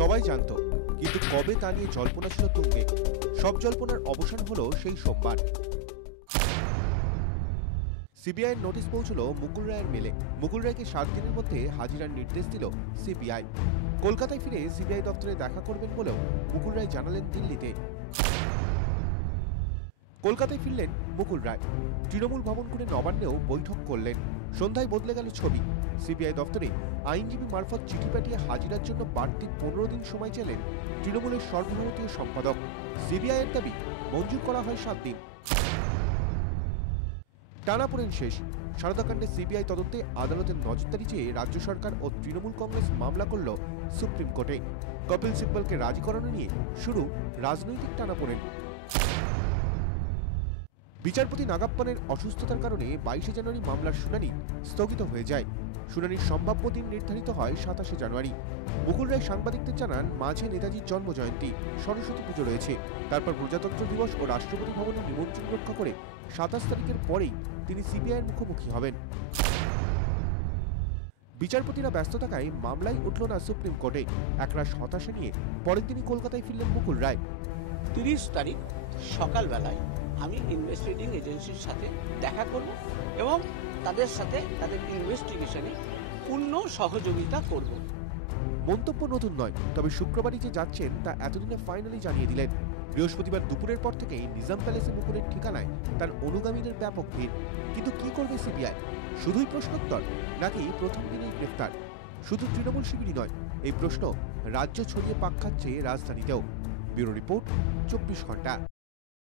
সবাই জানত, কিন্তু কবে তা নিয়ে জল্পনা ছিল তুঙ্গে। সব জল্পনার অবসান হলো সেই সোমবার। সিবিআইয়ের নোটিশ পৌঁছল মুকুল রায়ের মেলে। মুকুল রায়কে 7 দিনের মধ্যে হাজিরার নির্দেশ দিল সিবিআই। কলকাতায় ফিরে সিবিআই দপ্তরে দেখা করবেন বলেও মুকুল রায় জানালেন দিল্লিতে। কলকাতায় ফিরলেন মুকুল রায়। তৃণমূল ভবন করে নবান্নেও বৈঠক করলেন। সন্ধ্যায় বদলে গেল ছবি। সিবিআই দপ্তরে আইনজীবী মারফত চিঠি পাঠিয়ে হাজিরার জন্য বাড়তি 15 দিন সময় চাইলেন তৃণমূলের সর্বভারতীয় সম্পাদক। সিবিআইয়ের দাবি মঞ্জুর করা হয় 7 দিন। টানাপোড়েন শেষ। সারদাকাণ্ডে সিবিআই তদন্তে আদালতের নজরদারি চেয়ে রাজ্য সরকার ও তৃণমূল কংগ্রেস মামলা করল সুপ্রিম কোর্টে। কপিল সিব্বলকে রাজি করানো নিয়ে শুরু রাজনৈতিক টানাপোড়েন। বিচারপতি নাগাপ্পানের অসুস্থতার কারণে 22 জানুয়ারি মামলার শুনানি স্থগিত হয়ে যায়। শুনানির সম্ভাব্য দিন নির্ধারিত হয় 27 জানুয়ারি। মুকুল রায় সাংবাদিকদের জানান, মাঝে নেতাজির জন্মজয়ন্তী, সরস্বতী পুজো রয়েছে। তারপর প্রজাতন্ত্র দিবস ও রাষ্ট্রপতি ভবনের নিমন্ত্রণ রক্ষা করে 27 তারিখের পরেই তিনি সিবিআইয়ের মুখোমুখি হবেন। বিচারপতিরা ব্যস্ত থাকায় মামলাই উঠল না সুপ্রিম কোর্টে। একরাশ হতাশা নিয়ে পরের দিনই কলকাতায় ফিরলেন মুকুল রায়। 30 তারিখ সকালবেলায় আমি ইনভেস্টিগেটিং এজেন্সির সাথে দেখা করব এবং তাদের সাথে তাদের ইনভেস্টিগেশনে পূর্ণ সহযোগিতা করব। মন্তব্য নতুন নয়, তবে শুক্রবারই যে যাচ্ছেন তা এতদিনে ফাইনালি জানিয়ে দিলেন। বৃহস্পতিবার দুপুরের পর থেকেই নিজাম প্যালেসে মুকুলের ঠিকানায় তার অনুগামীদের ব্যাপক ভিড়। কিন্তু কি করবে সিবিআই? শুধুই প্রশ্নোত্তর, নাকি প্রথম দিনেই গ্রেফতার? শুধু তৃণমূল শিবিরই নয়, এই প্রশ্ন রাজ্য ছড়িয়ে পাক খাচ্ছে রাজধানীতেও। ব্যুরো রিপোর্ট, 24 ঘন্টা।